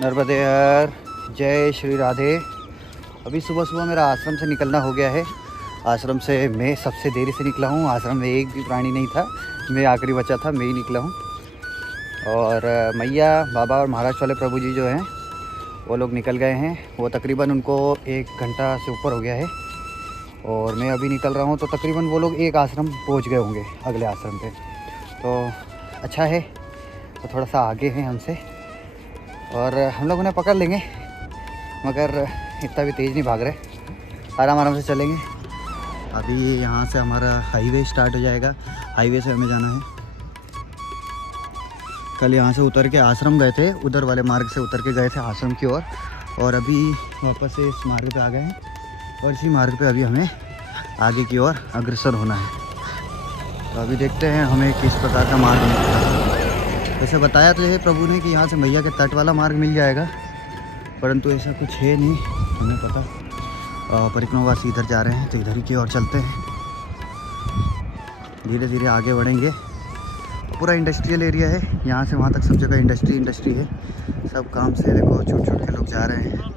नर्मदे हर, जय श्री राधे। अभी सुबह सुबह मेरा आश्रम से निकलना हो गया है। आश्रम से मैं सबसे देरी से निकला हूँ। आश्रम में एक भी प्राणी नहीं था, मैं आखिरी बचा था, मैं ही निकला हूँ। और मैया बाबा और महाराष्ट्र वाले प्रभु जी जो हैं वो लोग निकल गए हैं। वो तकरीबन उनको 1 घंटा से ऊपर हो गया है और मैं अभी निकल रहा हूँ, तो तकरीबन वो लोग एक आश्रम पहुँच गए होंगे, अगले आश्रम पे। तो अच्छा है, तो थोड़ा सा आगे हैं हमसे और हम लोग उन्हें पकड़ लेंगे, मगर इतना भी तेज़ नहीं भाग रहे, आराम आराम से चलेंगे। अभी यहाँ से हमारा हाईवे स्टार्ट हो जाएगा। हाईवे से हमें जाना है। कल यहाँ से उतर के आश्रम गए थे, उधर वाले मार्ग से उतर के गए थे आश्रम की ओर, और अभी वापस से इस मार्ग पे आ गए हैं और इसी मार्ग पे अभी हमें आगे की ओर अग्रसर होना है। तो अभी देखते हैं हमें किस प्रकार का मार्ग मिलता है। वैसे बताया तो है प्रभु ने कि यहाँ से मैया के तट वाला मार्ग मिल जाएगा, परंतु ऐसा कुछ है नहीं, हमें पता। परिक्रमावासी इधर जा रहे हैं तो इधर ही की ओर चलते हैं, धीरे धीरे आगे बढ़ेंगे। पूरा इंडस्ट्रियल एरिया है, यहाँ से वहाँ तक सब जगह इंडस्ट्री है। सब काम से देखो छोटे छोटे लोग जा रहे हैं।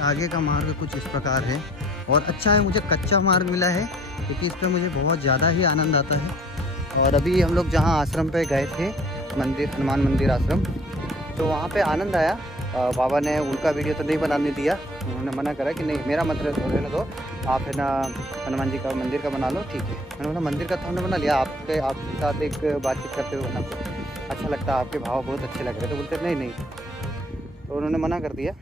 आगे का मार्ग कुछ इस प्रकार है और अच्छा है। मुझे कच्चा मार्ग मिला है क्योंकि इस पर मुझे बहुत ज़्यादा ही आनंद आता है। और अभी हम लोग जहाँ आश्रम पे गए थे, मंदिर, हनुमान मंदिर आश्रम, तो वहाँ पे आनंद आया बाबा ने उनका वीडियो तो नहीं बनाने दिया, उन्होंने मना करा कि नहीं मेरा मत रहने दो, आप है ना हनुमान जी का मंदिर का बना लो, ठीक है। मैंने बोला मंदिर का तो हमने बना लिया, आपके साथ एक बातचीत करते हुए बना, अच्छा लगता, आपके भाव बहुत अच्छे लग रहे थे। बोलते नहीं नहीं, तो उन्होंने मना कर दिया।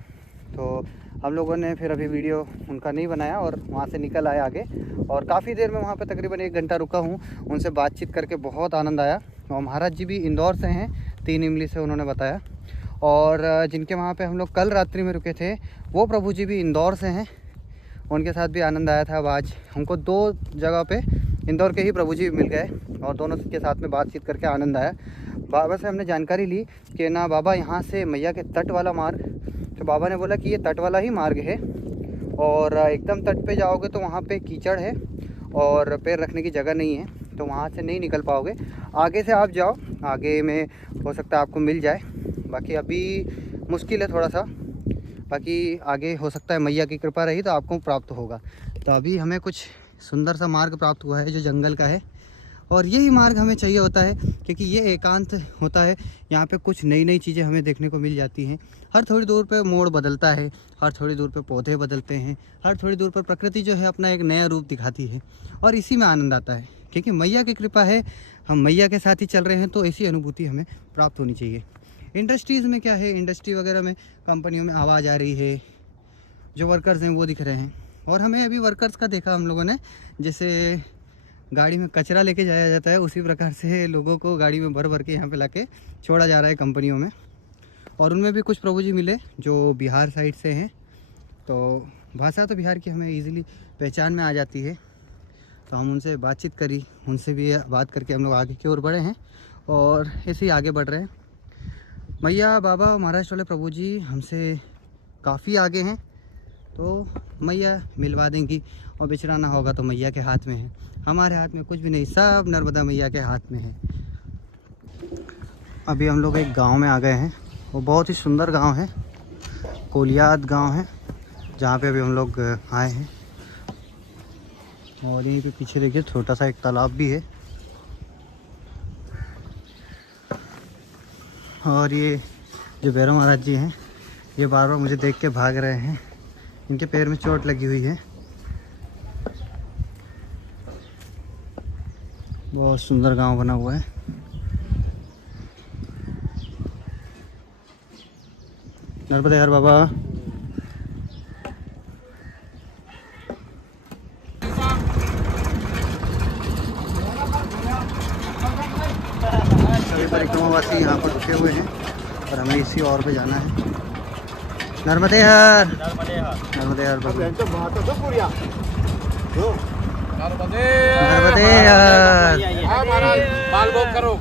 तो हम लोगों ने फिर अभी वीडियो उनका नहीं बनाया और वहाँ से निकल आए आगे। और काफ़ी देर में वहाँ पे तकरीबन 1 घंटा रुका हूँ, उनसे बातचीत करके बहुत आनंद आया। और महाराज जी भी इंदौर से हैं, 3 इमली से उन्होंने बताया। और जिनके वहाँ पे हम लोग कल रात्रि में रुके थे वो प्रभु जी भी इंदौर से हैं, उनके साथ भी आनंद आया था। अब आज हमको 2 जगह पे इंदौर के ही प्रभु जी मिल गए और दोनों के साथ में बातचीत करके आनंद आया। बाबा से हमने जानकारी ली कि ना बाबा यहाँ से मैया के तट वाला मार्ग, तो बाबा ने बोला कि ये तट वाला ही मार्ग है और एकदम तट पे जाओगे तो वहाँ पे कीचड़ है और पैर रखने की जगह नहीं है, तो वहाँ से नहीं निकल पाओगे। आगे से आप जाओ, आगे में हो सकता है आपको मिल जाए, बाकी अभी मुश्किल है थोड़ा सा, बाकी आगे हो सकता है मैया की कृपा रही तो आपको प्राप्त होगा। तो अभी हमें कुछ सुंदर सा मार्ग प्राप्त हुआ है जो जंगल का है, और यही मार्ग हमें चाहिए होता है क्योंकि ये एकांत होता है। यहाँ पे कुछ नई नई चीज़ें हमें देखने को मिल जाती हैं। हर थोड़ी दूर पे मोड़ बदलता है, हर थोड़ी दूर पे पौधे बदलते हैं, हर थोड़ी दूर पर प्रकृति जो है अपना एक नया रूप दिखाती है, और इसी में आनंद आता है क्योंकि मैया की कृपा है, हम मैया के साथ ही चल रहे हैं, तो ऐसी अनुभूति हमें प्राप्त होनी चाहिए। इंडस्ट्रीज़ में क्या है, इंडस्ट्री वगैरह में कंपनियों में आवाज़ आ रही है, जो वर्कर्स हैं वो दिख रहे हैं। और हमें अभी वर्कर्स का देखा हम लोगों ने, जैसे गाड़ी में कचरा लेके जाया जाता है उसी प्रकार से लोगों को गाड़ी में भर भर के यहाँ पे लाके छोड़ा जा रहा है कंपनियों में। और उनमें भी कुछ प्रभु जी मिले जो बिहार साइड से हैं, तो भाषा तो बिहार की हमें इजीली पहचान में आ जाती है, तो हम उनसे बातचीत करी, उनसे भी बात करके हम लोग आगे की ओर बढ़े हैं और ऐसे ही आगे बढ़ रहे हैं। मैया बाबा महाराष्ट्र वाले प्रभु जी हमसे काफ़ी आगे हैं, तो मैया मिलवा देंगी, और बिछड़ाना होगा तो मैया के हाथ में है, हमारे हाथ में कुछ भी नहीं, सब नर्मदा मैया के हाथ में है। अभी हम लोग एक गांव में आ गए हैं, वो बहुत ही सुंदर गांव है, कोलियाद गांव है, जहाँ पे अभी हम लोग आए हैं। और यहीं पे पीछे देखिए छोटा सा एक तालाब भी है। और ये जो भैरव महाराज जी हैं ये बार बार मुझे देख के भाग रहे हैं, इनके पैर में चोट लगी हुई है। बहुत सुंदर गांव बना हुआ है। नर्मदे हर बाबा। सभी परिक्रमावासी यहाँ पर रुके हुए हैं और हमें इसी ओर पे जाना है। नर्मदे हर, नर्मदे हर बाबा, नर्मदे हर। बाल भोग करो,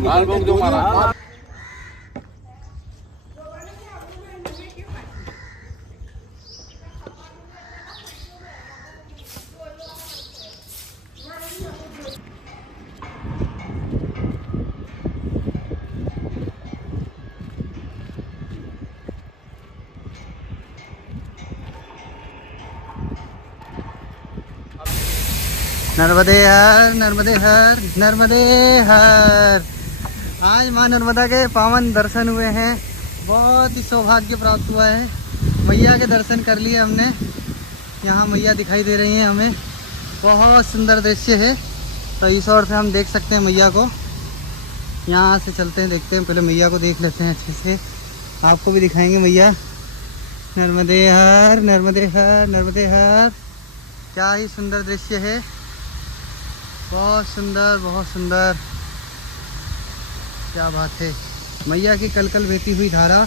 बाल भोग दो महाराज। नर्मदे हर, नर्मदे हर, नर्मदे हर। आज माँ नर्मदा के पावन दर्शन हुए हैं, बहुत ही सौभाग्य प्राप्त हुआ है। मैया के दर्शन कर लिए हमने, यहाँ मैया दिखाई दे रही हैं हमें, बहुत सुंदर दृश्य है। तो इस ओर से हम देख सकते हैं मैया को, यहाँ से चलते हैं, देखते हैं, पहले मैया को देख लेते हैं अच्छे से, आपको भी दिखाएंगे मैया। नर्मदे हर, नर्मदे हर, नर्मदे हर। क्या ही सुंदर दृश्य है, बहुत सुंदर, बहुत सुंदर, क्या बात है। मैया की कलकल बहती हुई धारा,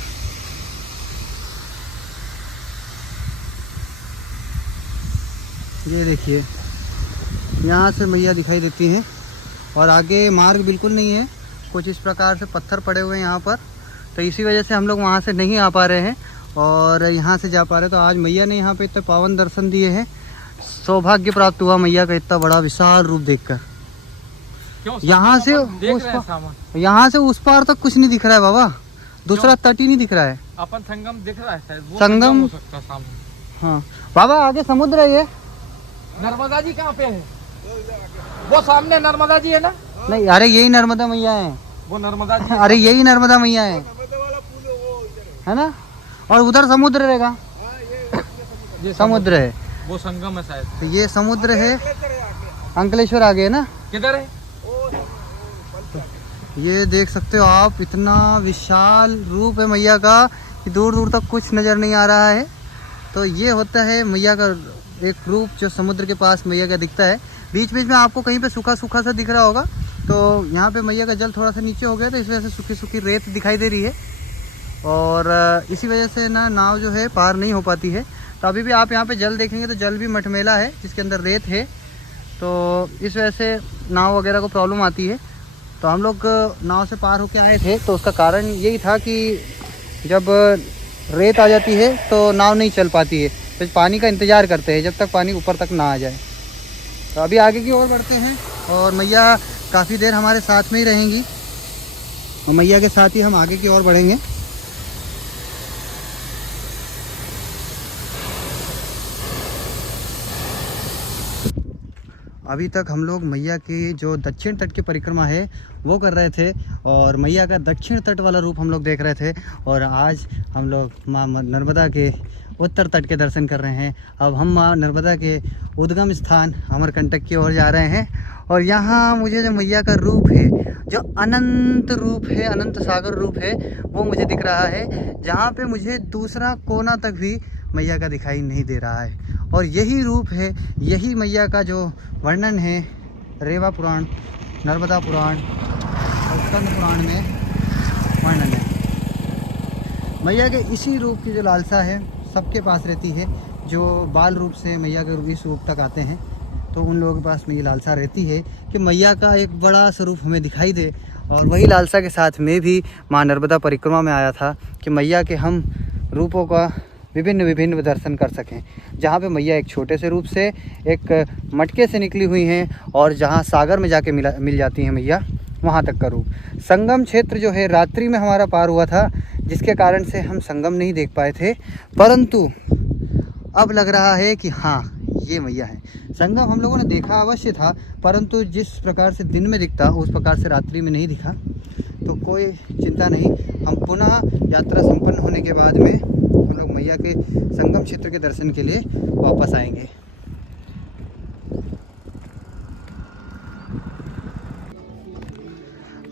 ये देखिए यहाँ से मैया दिखाई देती हैं। और आगे मार्ग बिल्कुल नहीं है, कुछ इस प्रकार से पत्थर पड़े हुए हैं यहाँ पर, तो इसी वजह से हम लोग वहाँ से नहीं आ पा रहे हैं और यहाँ से जा पा रहे। तो आज मैया ने यहाँ पे इतने पावन दर्शन दिए हैं, सौभाग्य प्राप्त हुआ मैया का इतना बड़ा विशाल रूप देखकर। यहाँ से उस पार तक कुछ नहीं दिख रहा है बाबा, दूसरा तट ही नहीं दिख रहा है। अपन संगम दिख रहा है, वो संगम हो सकता है सामने। हाँ बाबा, आगे समुद्र है ये। नर्मदा जी कहाँ पे है? वो सामने नर्मदा जी है ना? नहीं, अरे यही नर्मदा मैया है। वो नर्मदा जी, अरे यही नर्मदा मैया है। है ना। और उधर समुद्र रहेगा, ये समुद्र है, वो संगम है शायद। तो ये समुद्र है। अंकलेश्वर आगे है ना। किधर है? ये देख सकते हो आप, इतना विशाल रूप है मैया का कि दूर दूर तक कुछ नज़र नहीं आ रहा है। तो ये होता है मैया का एक रूप जो समुद्र के पास मैया का दिखता है। बीच बीच में आपको कहीं पे सूखा सूखा सा दिख रहा होगा, तो यहाँ पे मैया का जल थोड़ा सा नीचे हो गया, तो इस वजह से सूखी सूखी रेत दिखाई दे रही है, और इसी वजह से ना नाव जो है पार नहीं हो पाती है। तो अभी भी आप यहाँ पे जल देखेंगे तो जल भी मटमेला है, जिसके अंदर रेत है, तो इस वजह से नाव वगैरह को प्रॉब्लम आती है। तो हम लोग नाव से पार होके आए थे, तो उसका कारण यही था कि जब रेत आ जाती है तो नाव नहीं चल पाती है, तो पानी का इंतज़ार करते हैं जब तक पानी ऊपर तक ना आ जाए। तो अभी आगे की ओर बढ़ते हैं, और मैया काफ़ी देर हमारे साथ में ही रहेंगी, और मैया के साथ ही हम आगे की ओर बढ़ेंगे। अभी तक हम लोग मैया की जो दक्षिण तट की परिक्रमा है वो कर रहे थे, और मैया का दक्षिण तट वाला रूप हम लोग देख रहे थे, और आज हम लोग माँ नर्मदा के उत्तर तट के दर्शन कर रहे हैं। अब हम माँ नर्मदा के उद्गम स्थान अमरकंटक की ओर जा रहे हैं, और यहाँ मुझे जो मैया का रूप है, जो अनंत रूप है, अनंत सागर रूप है, वो मुझे दिख रहा है, जहाँ पे मुझे दूसरा कोना तक भी मैया का दिखाई नहीं दे रहा है। और यही रूप है, यही मैया का जो वर्णन है रेवा पुराण, नर्मदा पुराण और स्कंद पुराण में वर्णन है। मैया के इसी रूप की जो लालसा है सबके पास रहती है, जो बाल रूप से मैया के इस रूप तक आते हैं, तो उन लोगों के पास में ये लालसा रहती है कि मैया का एक बड़ा स्वरूप हमें दिखाई दे। और वही लालसा के साथ मैं भी माँ नर्मदा परिक्रमा में आया था कि मैया के हम रूपों का विभिन्न विभिन्न दर्शन कर सकें, जहाँ पे मैया एक छोटे से रूप से, एक मटके से निकली हुई हैं, और जहाँ सागर में जाके मिल जाती हैं मैया, वहाँ तक का रूप। संगम क्षेत्र जो है रात्रि में हमारा पार हुआ था, जिसके कारण से हम संगम नहीं देख पाए थे, परंतु अब लग रहा है कि हाँ ये मैया है। संगम हम लोगों ने देखा अवश्य था, परंतु जिस प्रकार से दिन में दिखता उस प्रकार से रात्रि में नहीं दिखा। तो कोई चिंता नहीं, हम पुनः यात्रा संपन्न होने के बाद में हम लोग मैया के संगम क्षेत्र के दर्शन के लिए वापस आएंगे।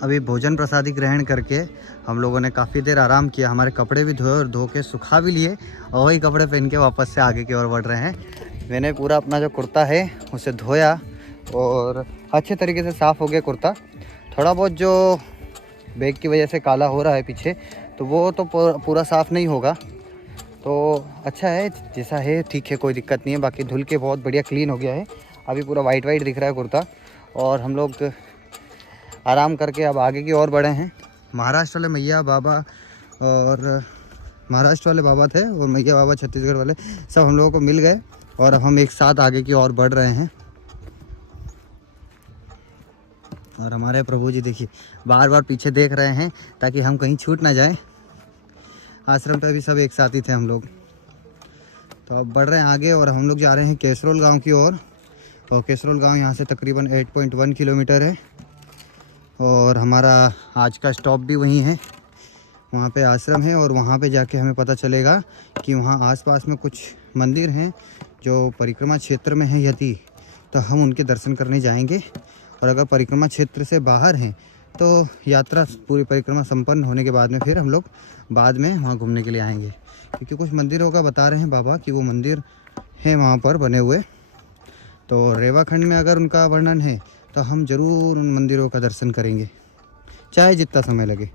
अभी भोजन प्रसादी ग्रहण करके हम लोगों ने काफ़ी देर आराम किया, हमारे कपड़े भी धोए और धो के सुखा भी लिए, और वही कपड़े पहन के वापस से आगे की ओर बढ़ रहे हैं। मैंने पूरा अपना जो कुर्ता है उसे धोया, और अच्छे तरीके से साफ़ हो गया कुर्ता। थोड़ा बहुत जो बैग की वजह से काला हो रहा है पीछे, तो वो तो पूरा साफ़ नहीं होगा, तो अच्छा है जैसा है, ठीक है, कोई दिक्कत नहीं है। बाकी धुल के बहुत बढ़िया क्लीन हो गया है, अभी पूरा वाइट वाइट दिख रहा है कुर्ता। और हम लोग आराम करके अब आगे की ओर बढ़े हैं। महाराष्ट्र वाले मैया बाबा, और महाराष्ट्र वाले बाबा थे, और मैया बाबा छत्तीसगढ़ वाले, सब हम लोगों को मिल गए, और अब हम एक साथ आगे की ओर बढ़ रहे हैं। और हमारे प्रभु जी देखिए बार बार पीछे देख रहे हैं ताकि हम कहीं छूट ना जाए। आश्रम पे भी सब एक साथ ही थे हम लोग। तो अब बढ़ रहे हैं आगे, और हम लोग जा रहे हैं केसरोल गांव की ओर, और केसरोल गांव यहाँ से तकरीबन 8.1 किलोमीटर है, और हमारा आज का स्टॉप भी वहीं है। वहाँ पे आश्रम है, और वहाँ पे जाके हमें पता चलेगा कि वहाँ आसपास में कुछ मंदिर हैं जो परिक्रमा क्षेत्र में हैं, यदि तो हम उनके दर्शन करने जाएंगे। और अगर परिक्रमा क्षेत्र से बाहर हैं तो यात्रा पूरी परिक्रमा संपन्न होने के बाद में फिर हम लोग बाद में वहाँ घूमने के लिए आएंगे, क्योंकि कुछ मंदिरों का बता रहे हैं बाबा कि वो मंदिर हैं वहाँ पर बने हुए। तो रेवाखंड में अगर उनका वर्णन है तो हम ज़रूर उन मंदिरों का दर्शन करेंगे, चाहे जितना समय लगे।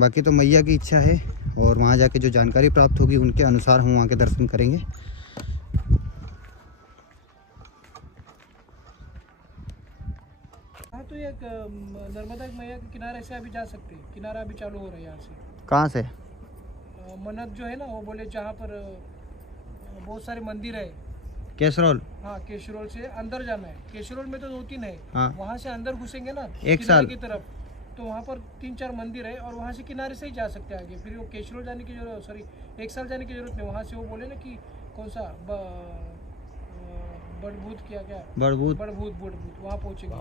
बाकी तो मैया की इच्छा है, और वहाँ जाके जो जानकारी प्राप्त होगी उनके अनुसार हम वहाँ के दर्शन करेंगे। हाँ, तो ये नर्मदा मैया के किनारे से अभी जा सकते हैं, किनारा अभी चालू हो रहा है यहाँ से। कहाँ से? मन्नत जो है ना, वो बोले जहाँ पर बहुत सारे मंदिर है। केसरोल? हाँ, केसरोल से अंदर जाना है। केसरोल में तो 2-3 है। हाँ। वहाँ से अंदर घुसेंगे ना एक साल की तरफ, तो वहाँ पर 3-4 मंदिर है, और वहाँ से किनारे से ही जा सकते हैं आगे। फिर वो केसरोल जाने की जरूरत, सॉरी 1 साल जाने की जरूरत नहीं। वहाँ से वो बोले ना कि कौन सा बड़भूत क्या बड़भूत वहाँ पहुँचेंगे।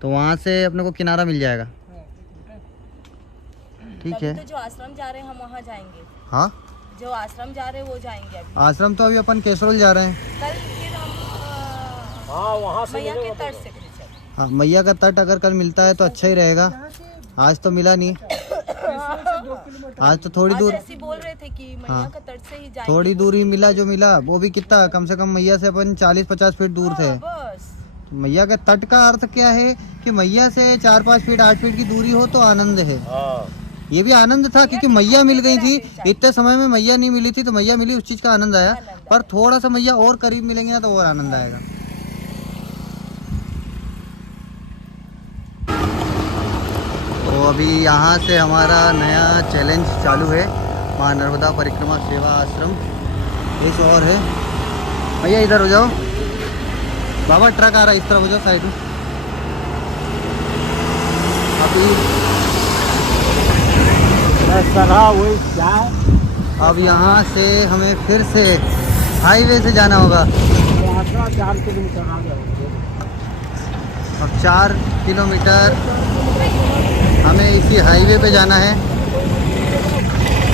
तो वहाँ से अपने को किनारा मिल जाएगा। हाँ, एक मिनट है। ठीक तभी है। तो जो आश्रम जा रहे हैं हम वहाँ जाएंगे, हाँ, जो आश्रम जा रहे हैं वो जाएंगे अभी। आश्रम तो अभी अपन केसरोल जा रहे हैं। कल फिर हम मैया के तट से फिर चलेंगे। हाँ, मैया का तट अगर कल मिलता है तो अच्छा ही रहेगा। यहाँ से आज तो मिला नहीं, केसरोल से 2 किलोमीटर। आज तो थोड़ी आज दूर, ऐसे ही बोल रहे थे कि मैया हाँ, का तट से ही जाएंगे। थोड़ी दूर ही मिला जो मिला, वो भी कितना, कम से कम मैया से अपन 40-50 फीट दूर थे। हाँ, बस तो मैया के तट का अर्थ क्या है कि मैया से 4-5 फीट 8 फीट की दूरी हो तो आनंद है। ये भी आनंद था क्योंकि मैया मिल गई थी। इतने समय में मैया नहीं मिली थी, तो मैया मिली, उस चीज का आनंद आया। पर थोड़ा सा मैया और करीब मिलेंगे ना तो और आनंद आएगा। तो अभी यहाँ से हमारा नया चैलेंज चालू है, माँ नर्मदा परिक्रमा सेवा आश्रम। एक और है भैया, इधर हो जाओ बाबा, ट्रक आ रहा है, इस तरफ हो जाओ साइड में। अभी अब यहाँ से हमें फिर से हाईवे से जाना होगा। 4 किलोमीटर आगे। अब 4 किलोमीटर हमें इसी हाईवे पे जाना है।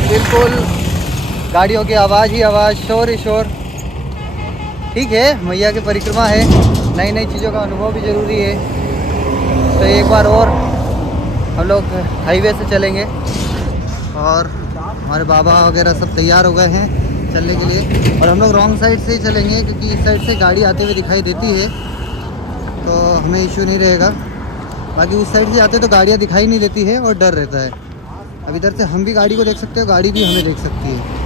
बिल्कुल गाड़ियों की आवाज़ ही आवाज़, शोर ही शोर। ठीक है, मैया की परिक्रमा है, नई नई चीज़ों का अनुभव भी ज़रूरी है। तो एक बार और हम लोग हाईवे से चलेंगे और हमारे बाबा वगैरह सब तैयार हो गए हैं चलने के लिए। और हम लोग रॉन्ग साइड से ही चलेंगे क्योंकि इस साइड से गाड़ी आते हुए दिखाई देती है, तो हमें इश्यू नहीं रहेगा। बाकी उस साइड से आते तो गाड़ियाँ दिखाई नहीं देती है और डर रहता है। अब इधर से हम भी गाड़ी को देख सकते हो, गाड़ी भी हमें देख सकती है।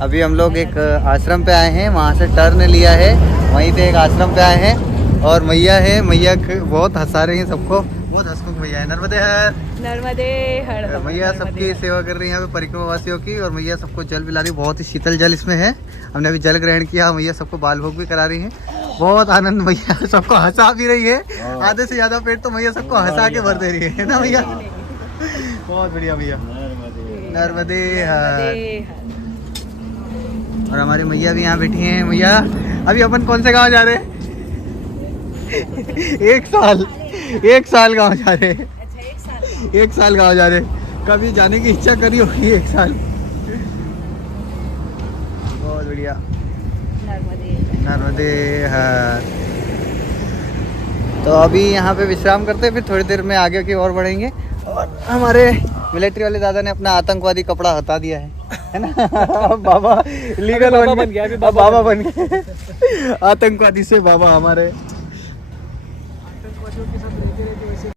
अभी हम लोग एक आश्रम पे आए हैं, वहाँ से टर्न लिया है, वहीं पे एक आश्रम पे आए हैं और मैया है। मैया बहुत हंसा रही हैं सबको, बहुत हंसमुख मैया है। नर्मदे हर, नर्मदे हर। मैया सबकी सेवा कर रही है यहाँ पे परिक्रमा वासियों की, और मैया सबको जल पिला रही है। बहुत ही शीतल जल इसमें है। हमने अभी जल ग्रहण किया, मैया सबको बाल भोग भी करा रही है। बहुत आनंद, मैया सबको हंसा भी रही है। आधे से ज़्यादा पेट तो मैया सबको हंसा के भर दे रही है ना मैया। बहुत बढ़िया भैया, नर्मदे हर। और हमारी मैया भी यहाँ बैठी हैं। मैया अभी अपन कौन से गांव जा रहे हैं? 1 साल गांव जा रहे हैं। अच्छा, 1 साल 1 साल गांव जा रहे हैं। कभी जाने की इच्छा करी होगी 1 साल। बहुत बढ़िया, नर्मदे हर। तो अभी यहाँ पे विश्राम करते हैं, फिर थोड़ी देर में आगे की ओर बढ़ेंगे। और हमारे मिलिट्री वाले दादा ने अपना आतंकवादी कपड़ा हटा दिया है ना। बाबा लीगल बन गया, अभी बाबा बन गए। आतंकवादी से बाबा हमारे। आतंकवादियों के साथ रहते रहते वैसे।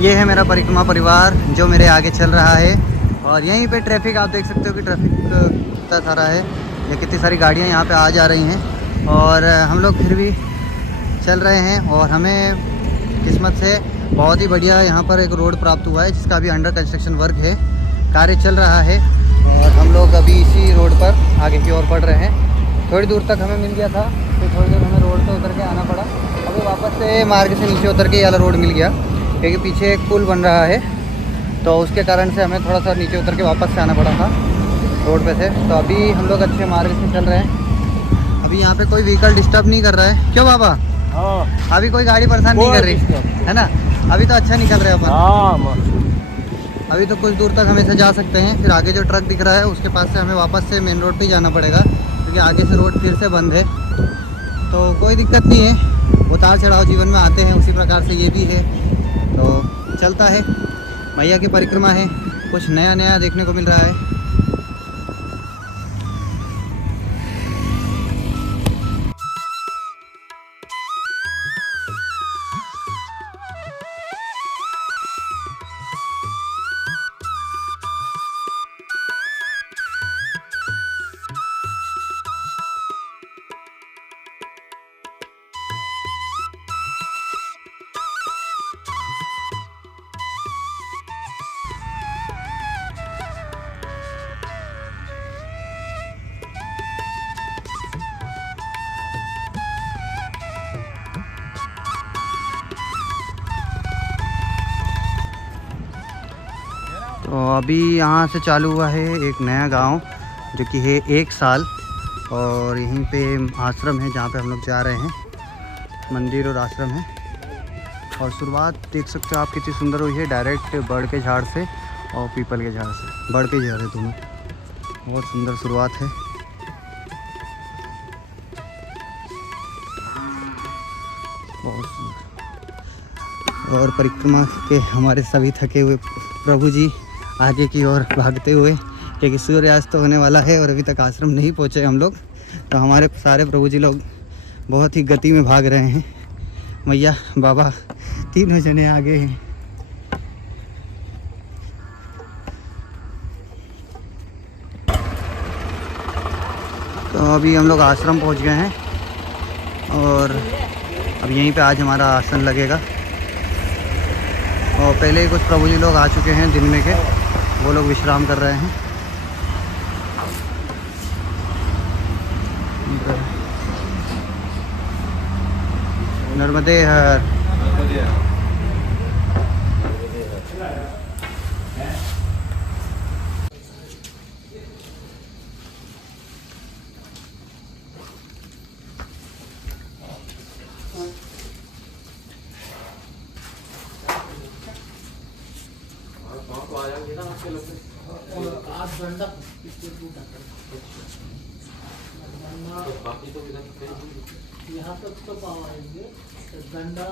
ये है मेरा परिक्रमा परिवार जो मेरे आगे चल रहा है। और यहीं पे ट्रैफिक आप देख सकते हो कि ट्रैफिक कितना सारा है, या कितनी सारी गाड़ियाँ यहाँ पे आ जा रही हैं। और हम लोग फिर भी चल रहे हैं और हमें किस्मत से बहुत ही बढ़िया यहाँ पर एक रोड प्राप्त हुआ है जिसका अभी अंडर कंस्ट्रक्शन वर्क है, कार्य चल रहा है। और हम लोग अभी इसी रोड पर आगे की ओर बढ़ रहे हैं। थोड़ी दूर तक हमें मिल गया था, फिर थोड़ी देर हमें रोड से उतर के आना पड़ा। अभी वापस से मार्ग से नीचे उतर के ये वाला रोड मिल गया क्योंकि पीछे एक पुल बन रहा है, तो उसके कारण से हमें थोड़ा सा नीचे उतर के वापस से आना पड़ा था रोड पे से। तो अभी हम लोग अच्छे मार्ग से चल रहे हैं। अभी यहाँ पे कोई व्हीकल डिस्टर्ब नहीं कर रहा है, क्यों बाबा? अभी कोई गाड़ी परेशान नहीं कर रही है ना। अभी तो अच्छा निकल रहे हैं अपन। अभी तो कुछ दूर तक हमेशा जा सकते हैं, फिर आगे जो ट्रक दिख रहा है उसके पास से हमें वापस से मेन रोड पे ही जाना पड़ेगा क्योंकि आगे से रोड फिर से बंद है। तो कोई दिक्कत नहीं है, उतार चढ़ाव जीवन में आते हैं, उसी प्रकार से ये भी है, तो चलता है। मैया की परिक्रमा है, कुछ नया नया देखने को मिल रहा है। तो अभी यहाँ से चालू हुआ है एक नया गांव जो कि है 1 साल, और यहीं पे आश्रम है जहाँ पे हम लोग जा रहे हैं। मंदिर और आश्रम है, और शुरुआत देख सकते हो आप कितनी सुंदर हुई है, डायरेक्ट बड़ के झाड़ से और पीपल के झाड़ से। बड़ के झाड़ है दोनों, बहुत सुंदर शुरुआत है। बहुत सुंदर। और परिक्रमा के हमारे सभी थके हुए प्रभु जी आगे की ओर भागते हुए, क्योंकि सूर्यास्त होने वाला है और अभी तक आश्रम नहीं पहुँचे हम लोग। तो हमारे सारे प्रभु जी लोग बहुत ही गति में भाग रहे हैं। मैया बाबा तीनों जने आगे हैं। तो अभी हम लोग आश्रम पहुंच गए हैं, और अब यहीं पे आज हमारा आसन लगेगा। और पहले ही कुछ प्रभु जी लोग आ चुके हैं दिन में के, वो लोग विश्राम कर रहे हैं। नर्मदे हर। यहाँ तक तो पावाएंगे, गंडा